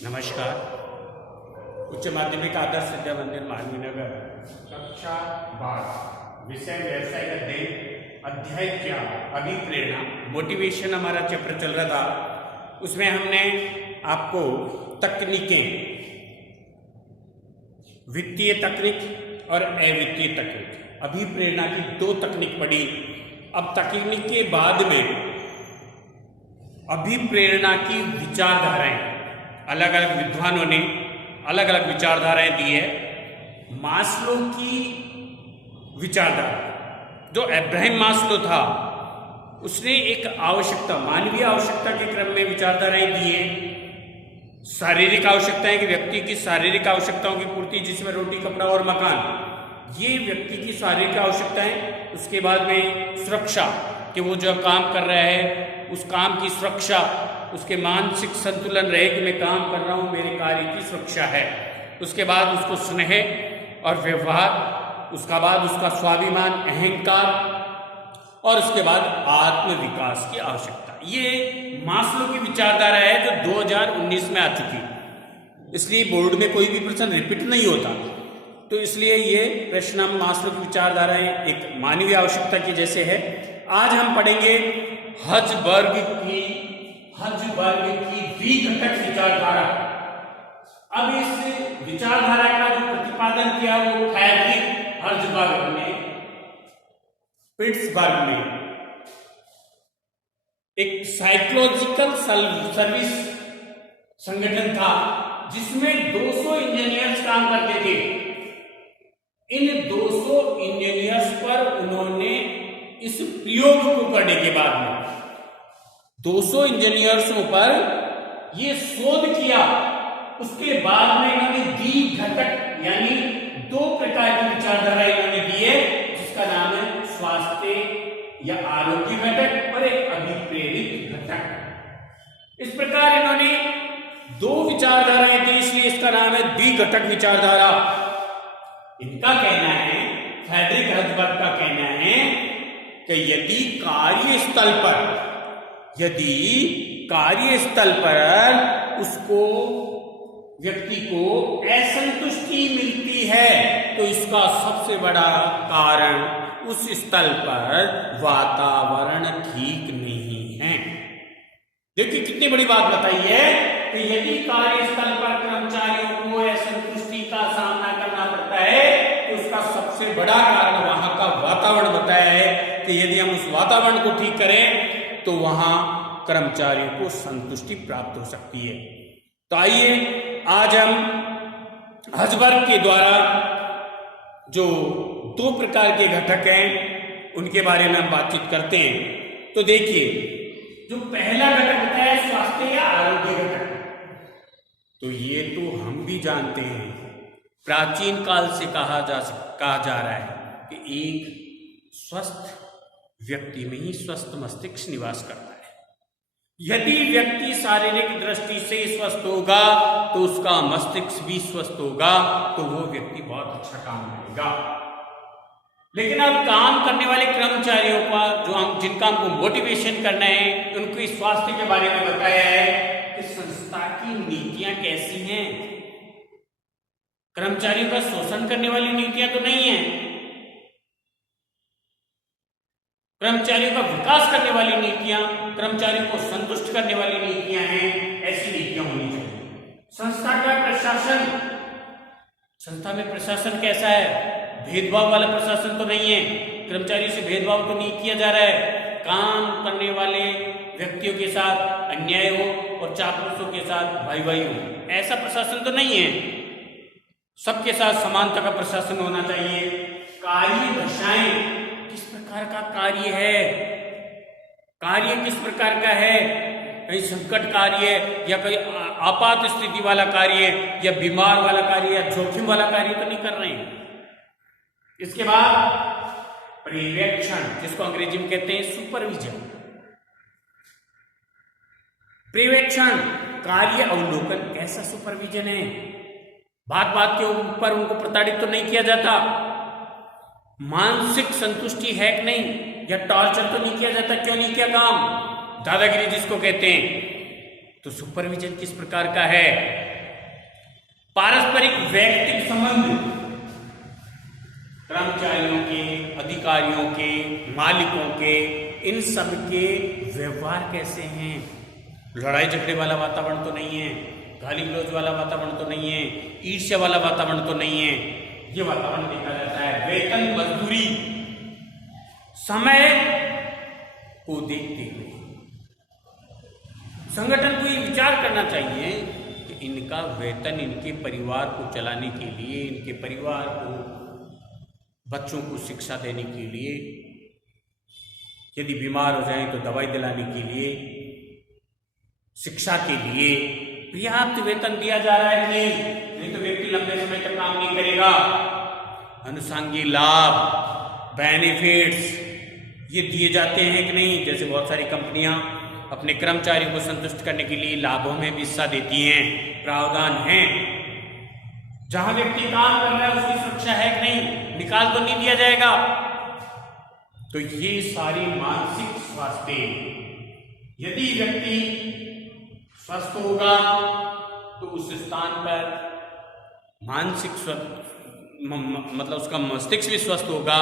नमस्कार। उच्च माध्यमिक आदर्श विद्या मंदिर मानवीनगर कक्षा 12 विषय व्यवसायिक अध्ययन अध्याय 4 अभिप्रेरणा मोटिवेशन हमारा चैप्टर चल रहा था। उसमें हमने आपको तकनीकें, वित्तीय तकनीक और अवित्तीय तकनीक, अभिप्रेरणा की 2 तकनीक पढ़ी। अब तकनीक के बाद में अभिप्रेरणा की विचारधाराएं, अलग अलग विद्वानों ने अलग अलग विचारधाराएं दी है। मास्लो की विचारधारा, जो अब्राहम मास्लो था, उसने एक आवश्यकता, मानवीय आवश्यकता के क्रम में विचारधाराएं दी है। शारीरिक आवश्यकताएं कि व्यक्ति की शारीरिक आवश्यकताओं की पूर्ति, जिसमें रोटी, कपड़ा और मकान, ये व्यक्ति की शारीरिक आवश्यकताएं। उसके बाद में सुरक्षा, कि वो जो काम कर रहा है उस काम की सुरक्षा, उसके मानसिक संतुलन रहे कि मैं काम कर रहा हूँ, मेरे कार्य की सुरक्षा है। उसके बाद उसको स्नेह और व्यवहार, उसका बाद उसका स्वाभिमान, अहंकार, और उसके बाद आत्मविकास की आवश्यकता। ये मास्लो की विचारधारा है जो 2019 में आ चुकी। इसलिए बोर्ड में कोई भी प्रश्न रिपीट नहीं होता, तो इसलिए ये प्रश्न हम मास्लो की विचारधाराएं एक मानवीय आवश्यकता की जैसे है। आज हम पढ़ेंगे हर्ज़बर्ग की द्विघटक विचारधारा। अब इस विचारधारा का जो प्रतिपादन किया वो फ्रेडरिक हर्ज़बर्ग ने पिट्सबर्ग में एक साइकोलॉजिकल सर्विस संगठन था जिसमें 200 इंजीनियर्स काम करते थे। इन 200 इंजीनियर्स पर उन्होंने इस प्रयोग को करने के बाद में 200 इंजीनियर्सों पर ये शोध किया। उसके बाद में इन्होंने द्विघटक यानी 2 प्रकार की विचारधारा इन्होंने दी है, जिसका नाम है स्वास्थ्य या आरोग्य घटक और एक अभिप्रेरित घटक। इस प्रकार इन्होंने 2 विचारधाराएं दी, इसलिए इसका नाम है द्विघटक विचारधारा। इनका कहना है, फ्रेडरिक हर्ज़बर्ग का कहना है कि यदि कार्यस्थल पर उसको व्यक्ति को असंतुष्टि मिलती है तो इसका सबसे बड़ा कारण उस स्थल पर वातावरण ठीक नहीं है। देखिए कितनी बड़ी बात बताई है कि यदि कार्यस्थल पर कर्मचारियों को असंतुष्टि का सामना करना पड़ता है तो उसका सबसे बड़ा कारण वहां का वातावरण बताया है कि यदि हम उस वातावरण को ठीक करें तो वहां कर्मचारियों को संतुष्टि प्राप्त हो सकती है। तो आइए आज हम हर्ज़बर्ग के द्वारा जो 2 प्रकार के घटक हैं उनके बारे में हम बातचीत करते हैं। तो देखिए, जो पहला घटक होता है स्वास्थ्य या आरोग्य घटक, तो ये तो हम भी जानते हैं, प्राचीन काल से कहा जा रहा है कि एक स्वस्थ व्यक्ति में ही स्वस्थ मस्तिष्क निवास करता है। यदि व्यक्ति शारीरिक दृष्टि से स्वस्थ होगा तो उसका मस्तिष्क भी स्वस्थ होगा, तो वो व्यक्ति बहुत अच्छा काम करेगा। लेकिन अब काम करने वाले कर्मचारियों का जिनका हमको मोटिवेशन करना है, उनके स्वास्थ्य के बारे में बताया है कि संस्था की नीतियां कैसी हैं। कर्मचारियों का शोषण करने वाली नीतियां तो नहीं है, कर्मचारियों का विकास करने वाली नीतियां, कर्मचारियों को संतुष्ट करने वाली नीतियां हैं, ऐसी नीतियां होनी चाहिए। संस्था का प्रशासन, संस्था में प्रशासन कैसा है? भेदभाव वाला प्रशासन तो नहीं है, कर्मचारियों से भेदभाव तो नहीं किया जा रहा है, काम करने वाले व्यक्तियों के साथ अन्याय हो और चापलूसों के साथ भाई हो, ऐसा प्रशासन तो नहीं है। सबके साथ समानता का प्रशासन होना चाहिए। कार्य दशाएं, किस प्रकार का कार्य है, कार्य किस प्रकार का है, कहीं संकट कार्य या कहीं आपात स्थिति वाला कार्य या बीमार वाला कार्य या जोखिम वाला कार्य तो नहीं कर रहे हैं। इसके बाद पर्यवेक्षण, जिसको अंग्रेजी में कहते हैं सुपरविजन। पर्यवेक्षण, कार्य अवलोकन, कैसा सुपरविजन है, बात बात के ऊपर उनको प्रताड़ित तो नहीं किया जाता, मानसिक संतुष्टि है कि नहीं, या टॉर्चर तो नहीं किया जाता, क्यों नहीं किया काम, दादागिरी जिसको कहते हैं। तो सुपरविजन किस प्रकार का है, पारस्परिक वैयक्तिक संबंध कर्मचारियों के, अधिकारियों के, मालिकों के, इन सब के व्यवहार कैसे हैं। लड़ाई झगड़े वाला वातावरण तो नहीं है, गाली गलौज वाला वातावरण तो नहीं है, ईर्ष्या वाला वातावरण तो नहीं है। ये वातावरण देखा जाता है। वेतन, मजदूरी, समय को देखते हुए संगठन को ये विचार करना चाहिए कि इनका वेतन इनके परिवार को चलाने के लिए, इनके परिवार को, बच्चों को शिक्षा देने के लिए, यदि बीमार हो जाएं तो दवाई दिलाने के लिए, शिक्षा के लिए पर्याप्त वेतन दिया जा रहा है कि नहीं तो व्यक्ति लंबे समय तक काम नहीं करेगा। अनुषंगी लाभ, बेनिफिट्स ये दिए जाते हैं कि नहीं। जैसे बहुत सारी कंपनियां अपने कर्मचारियों को संतुष्ट करने के लिए लाभों में भी हिस्सा देती हैं, प्रावधान हैं। जहां व्यक्ति काम कर रहा है उसकी सुरक्षा है कि नहीं, निकाल तो नहीं दिया जाएगा। तो ये सारी मानसिक स्वास्थ्य, यदि व्यक्ति स्वस्थ होगा तो उस स्थान पर मानसिक मतलब उसका मस्तिष्क भी स्वस्थ होगा,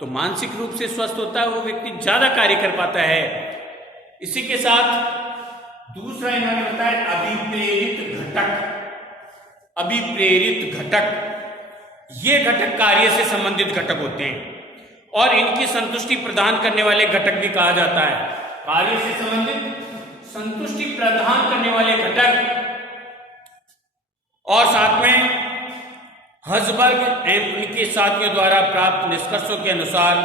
तो मानसिक रूप से स्वस्थ होता है वो व्यक्ति ज्यादा कार्य कर पाता है। इसी के साथ दूसरा इन्होंने बताया अभिप्रेरित घटक। अभिप्रेरित घटक, ये घटक कार्य से संबंधित घटक होते हैं और इनकी संतुष्टि प्रदान करने वाले घटक भी कहा जाता है। कार्य से संबंधित संतुष्टि प्रदान करने वाले घटक। और साथ में हर्ज़बर्ग एवं उनके साथियों द्वारा प्राप्त निष्कर्षों के अनुसार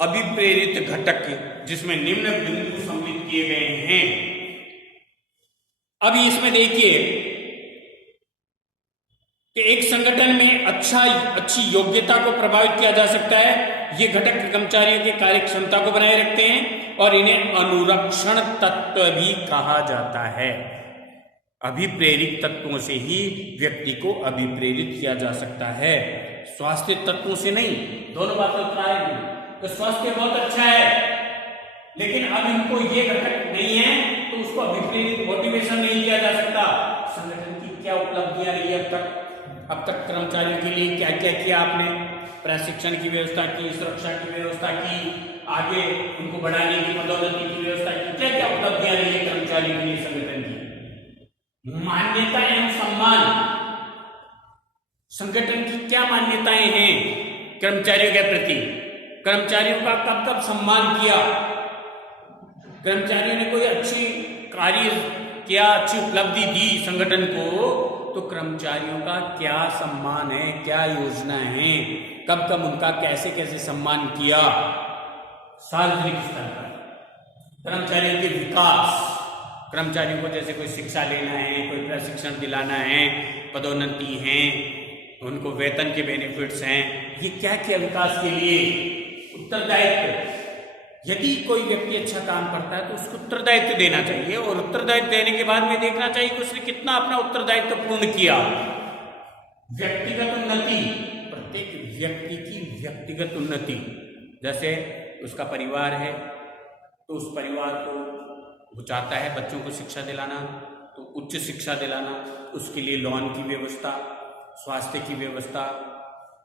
अभिप्रेरित घटक जिसमें निम्न बिंदु सम्मिलित किए गए हैं। अभी इसमें देखिए कि एक संगठन में अच्छी योग्यता को प्रभावित किया जा सकता है। ये घटक कर्मचारियों की कार्य क्षमता को बनाए रखते हैं और इन्हें अनुरक्षण तत्व भी कहा जाता है। अभिप्रेरित तत्वों से ही व्यक्ति को अभिप्रेरित किया जा सकता है, स्वास्थ्य तत्वों से नहीं। दोनों बातें उतराएंगे तो स्वास्थ्य बहुत अच्छा है, लेकिन अब इनको ये घटक नहीं है तो उसको अभिप्रेरित मोटिवेशन नहीं किया जा सकता। संगठन की क्या उपलब्धियां रही अब तक कर्मचारियों के लिए क्या क्या किया आपने, प्रशिक्षण की व्यवस्था की, सुरक्षा की व्यवस्था की, आगे उनको बढ़ाने की, पदोन्नति की व्यवस्था की, क्या क्या उपलब्धियां रही है कर्मचारियों के लिए संगठन की। मान्यता एवं सम्मान, संगठन की क्या मान्यताएं हैं कर्मचारियों के प्रति, कर्मचारियों का कब कब सम्मान किया, कर्मचारियों ने कोई अच्छी कार्य किया, अच्छी उपलब्धि दी संगठन को, तो कर्मचारियों का क्या सम्मान है, क्या योजना है, कब कब उनका कैसे कैसे सम्मान किया। सार्वजनिक स्तर पर कर्मचारियों के विकास, कर्मचारियों को जैसे कोई शिक्षा लेना है, कोई प्रशिक्षण दिलाना है, पदोन्नति है, उनको वेतन के बेनिफिट्स हैं, ये क्या किया विकास के लिए। उत्तरदायित्व, यदि कोई व्यक्ति अच्छा काम करता है तो उसको उत्तरदायित्व देना चाहिए और उत्तरदायित्व देने के बाद में देखना चाहिए कि उसने कितना अपना उत्तरदायित्व पूर्ण किया। व्यक्तिगत उन्नति, प्रत्येक व्यक्ति की व्यक्तिगत उन्नति, जैसे उसका परिवार है तो उस परिवार को वो चाहता है बच्चों को शिक्षा दिलाना, तो उच्च शिक्षा दिलाना, उसके लिए लोन की व्यवस्था, स्वास्थ्य की व्यवस्था,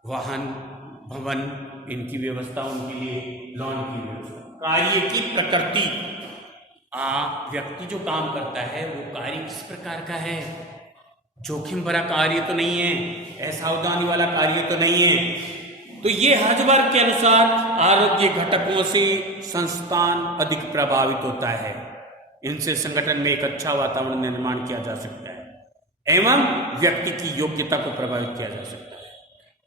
वाहन, भवन, इनकी व्यवस्था, उनके लिए लोन की व्यवस्था। कार्य की प्रकृति, व्यक्ति जो काम करता है वो कार्य किस प्रकार का है, जोखिम भरा कार्य तो नहीं है, असावधानी वाला कार्य तो नहीं है। तो ये हर्ज़बर्ग के अनुसार आरोग्य घटकों से संस्थान अधिक प्रभावित होता है, इनसे संगठन में एक अच्छा वातावरण निर्माण किया जा सकता है एवं व्यक्ति की योग्यता को प्रभावित किया जा सकता है।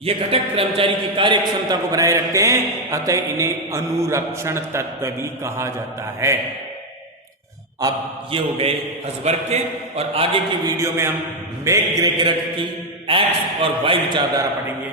ये घटक कर्मचारी की कार्य क्षमता को बनाए रखते हैं, अतः इन्हें अनुरक्षण तत्व भी कहा जाता है। अब ये हो गए हर्ज़बर्ग के, और आगे की वीडियो में हम मैकग्रेगर की एक्स और वाई विचारधारा पढ़ेंगे।